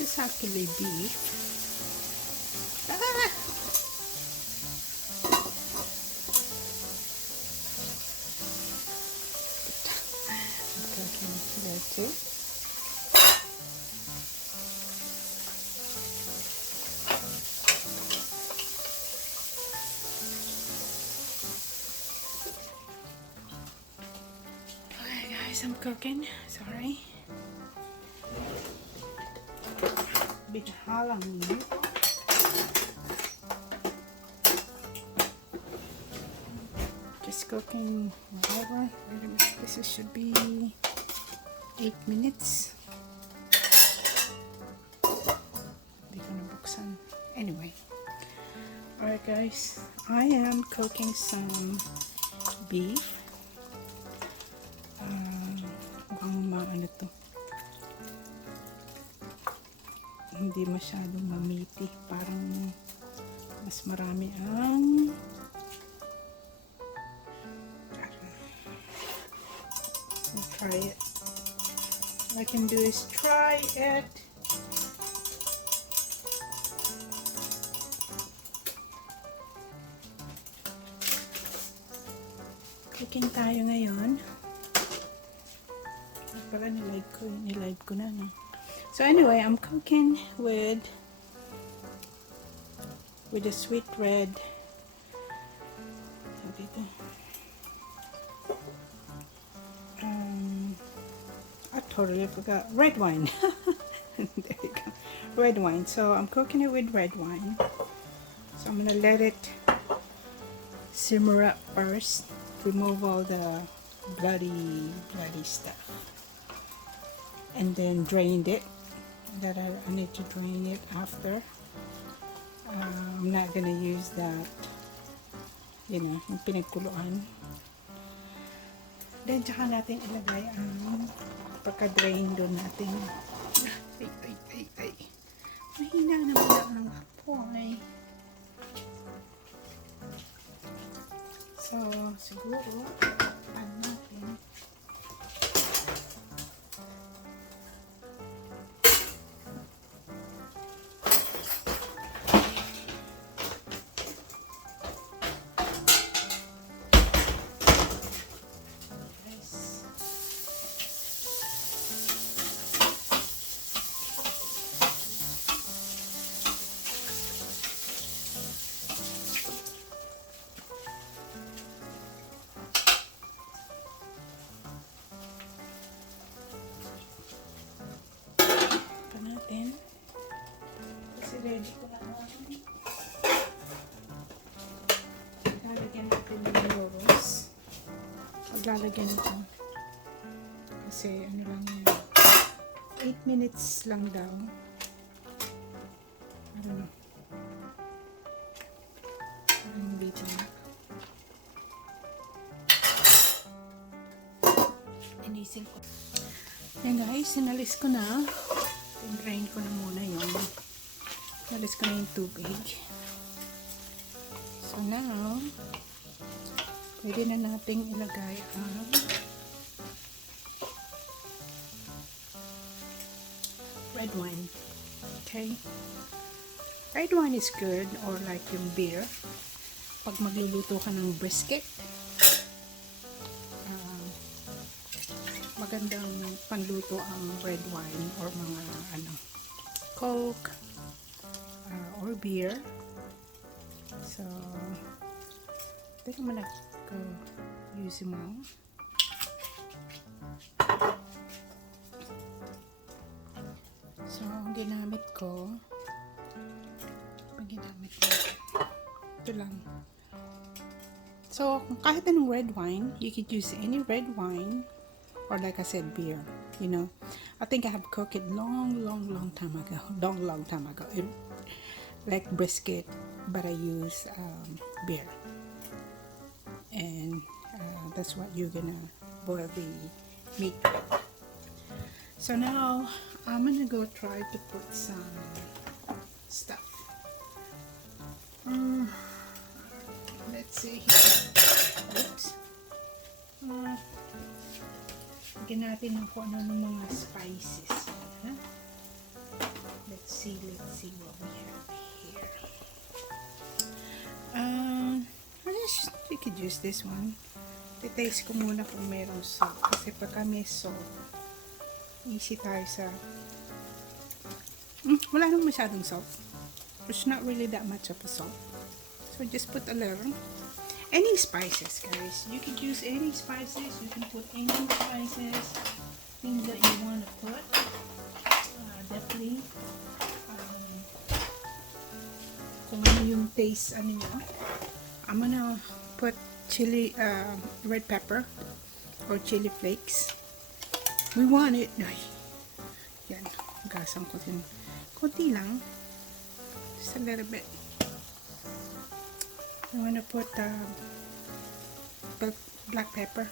This is actually beef. Ah! I'm cooking there too. Okay guys, I'm cooking. Sorry. Bighalang niyo. Just cooking whatever. This should be 8 minutes. Hindi ko nabuksan. Anyway. Alright guys, I am cooking some beef. Mukhang maano to. Hindi masyadong mamiti. Parang mas marami ang I'll try it. What I can do is try it. Cooking tayo ngayon. Pala nilive ko na, no? So anyway, I'm cooking with a sweet red. I totally forgot. Red wine. There you go. Red wine. So I'm cooking it with red wine. So I'm gonna let it simmer up first. Remove all the bloody stuff. And then drained it. That I need to drain it after. I'm not gonna use that, yung pinagkuluan. Then tsaka natin ilagay ang pagka-drain doon natin. Ay. Mahina naman ang apoy. So siguro ano natin. Kasi ready ko na naman. Lalagyan natin ng noodles. Maglalagyan ito. Kasi ano lang yun. 8 minutes lang daw. I don't know. Parang dito na. Inising ko. Yan guys, sinalis ko na. Drain ko na muna yung nalis ko na yung tubig. So now pwede na nating ilagay ang red wine. Okay, red wine is good, or like yung beer pag magluluto ka ng brisket. Magandang panluto ang red wine or mga Coke or beer. So teka mo na ko use mo. So ang ginamit ko ito lang. So kahit anong red wine, you could use any red wine. Or like I said, beer, I think I have cooked it long time ago. Long time ago. Like brisket, but I use beer. And that's what you're gonna boil the meat with. So now, I'm gonna go try to put some stuff. Let's see here. Oops. Lagyan natin ng kung ano ng mga spices. let's see what we have here. I guess you could use this one. Titaste ko muna kung merong salt. Kasi pagka may salt, easy tayo sa... wala nang masyadong salt. There's not really that much of a salt. So just put a little. Any spices, guys. You could use any spices. You can put any spices. Things that you want to put. Definitely. Kung ano yung taste, ano nyo. I'm gonna put chili, red pepper or chili flakes. We want it. Ay, yan. Gasang ko din. Kunti lang. Just a little bit. I wanna put black pepper.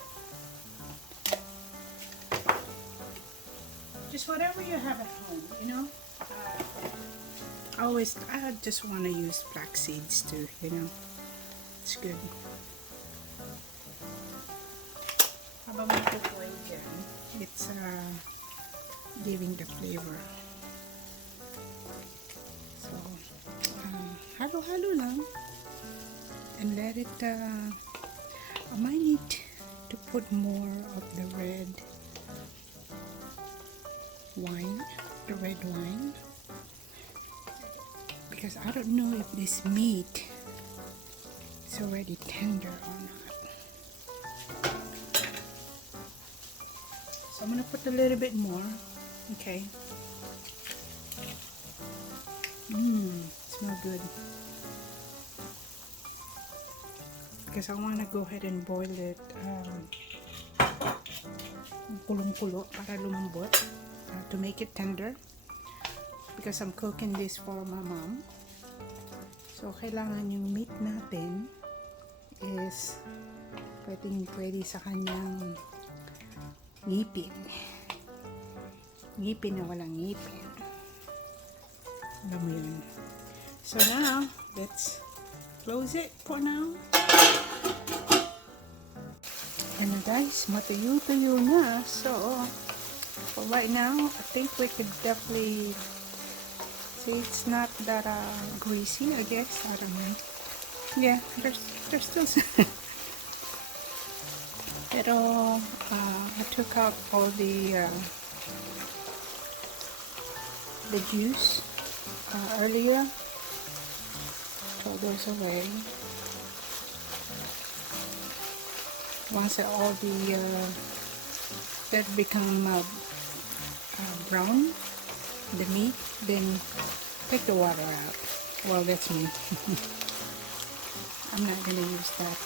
Just whatever you have at home, you know. I just want to use black seeds too, you know. It's good. Habang matutuloy dyan, it's giving the flavor. So, halo-halo lang. And let it, I might need to put more of the red wine, because I don't know if this meat is already tender or not. So I'm gonna put a little bit more. Okay. Smells good. Because I want to go ahead and boil it kulong-kulo para lumambot, to make it tender, because I'm cooking this for my mom. So kailangan yung meat natin is pwede sa kanyang ngipin na walang ngipin. Alam mo yun. So now let's close it for now. And guys, matuyo-tuyo na. So, for right now, I think we could definitely see it's not that greasy, I guess. I don't know. Yeah, there's still some. Pero, I took out all the juice earlier. Throw those away. Once all the that become brown, the meat, then take the water out. Well, that's me. I'm not gonna use that.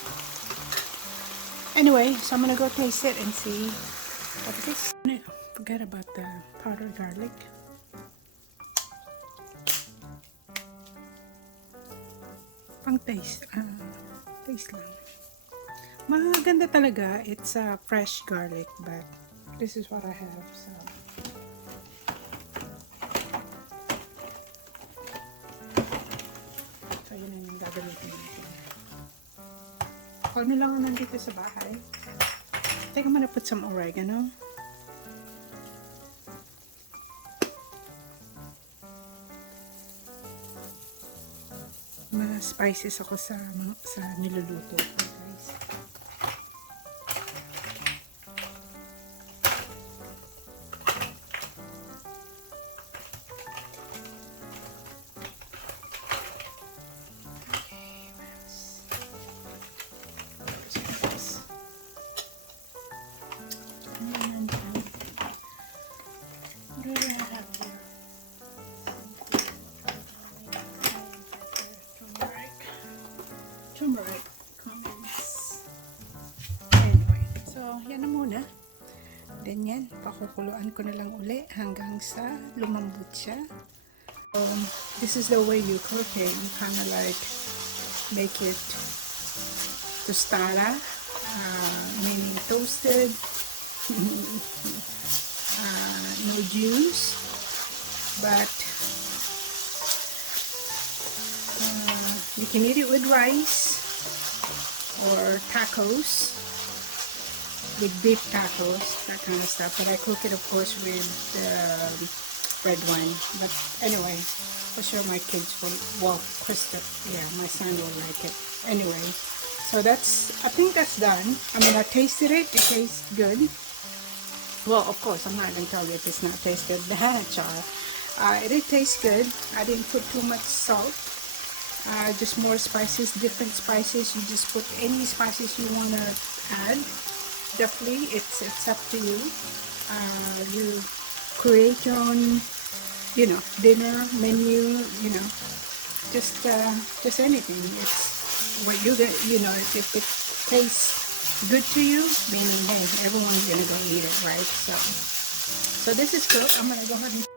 Anyway, so I'm gonna go taste it and see what it is. Forget about the powdered garlic. Pang taste, taste lang. Maganda talaga. It's fresh garlic, but this is what I have. So yun ang gagamitin natin. Kung ano lang nandito sa bahay. I think I'm gonna put some oregano. Mga spices ako sa niluluto ko, guys. Turmeric comments. Anyway, so yan na muna. Then yan, pakukuluan ko na lang uli hanggang sa lumambot siya. This is the way you cook it. You kind of like make it tostada, meaning toasted, no juice, but you can eat it with rice or tacos, with beef tacos, that kind of stuff. But I cook it, of course, with red wine. But anyway, for sure my kids will, well, Krista, yeah, my son will like it. Anyway, so that's, I think that's done. I mean, I tasted it. It tastes good. Well, of course, I'm not going to tell you if it's not tasted. Char. It did taste good. I didn't put too much salt. Just more spices, different spices. You just put any spices you want to add. Definitely, it's up to you. You create your own, you know, dinner menu. You know, just anything. It's what you get. You know, if it tastes good to you, meaning, hey, everyone's gonna go eat it, right? So this is cooked. I'm gonna go ahead and